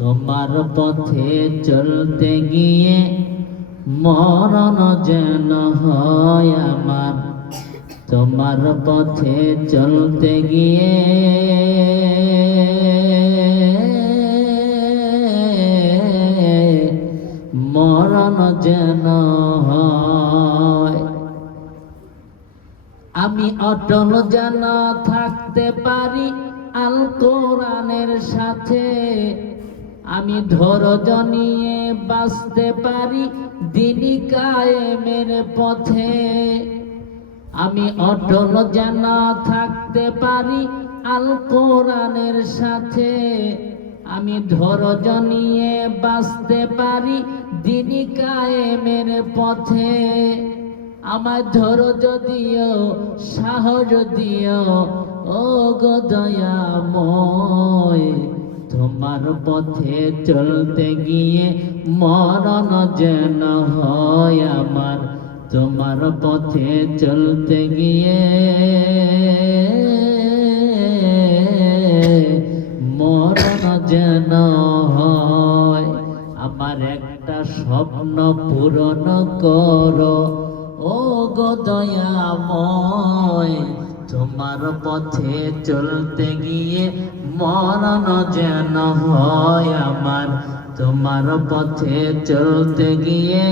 তোমার পথে চলতে গিয়ে মরণ যেন হয় আমার। তোমার পথে চলতে গিয়ে মরণ যেন হয়। আমি অটল যেন থাকতে পারি আল কোরআনের সাথে। আমি ধৈর্য নিয়ে বাঁচতে পারি দিনী কায়েমের পথে। আমি অটল যেন থাকতে পারি আল কোরআনের সাথে। আমি ধৈর্য নিয়ে বাঁচতে পারি দিনী কায়েমের পথে। আমার ধৈর্য দিও সাহস দিও ও গো দয়াময় তোমার পথে চলতে গিয়ে মরণ যেন হয় আমার। তোমার পথে চলতে গিয়ে মরণ যেন হয়। আমার একটা স্বপ্ন পূরণ করো। ও গো দয়াময় তোমার পথে চলতে গিয়ে মরণ যেন হয় আমার। তোমার পথে চলতে গিয়ে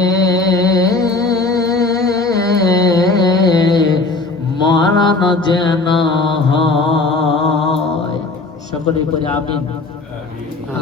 মরণ যেন হয়। সকলে করে আমিন।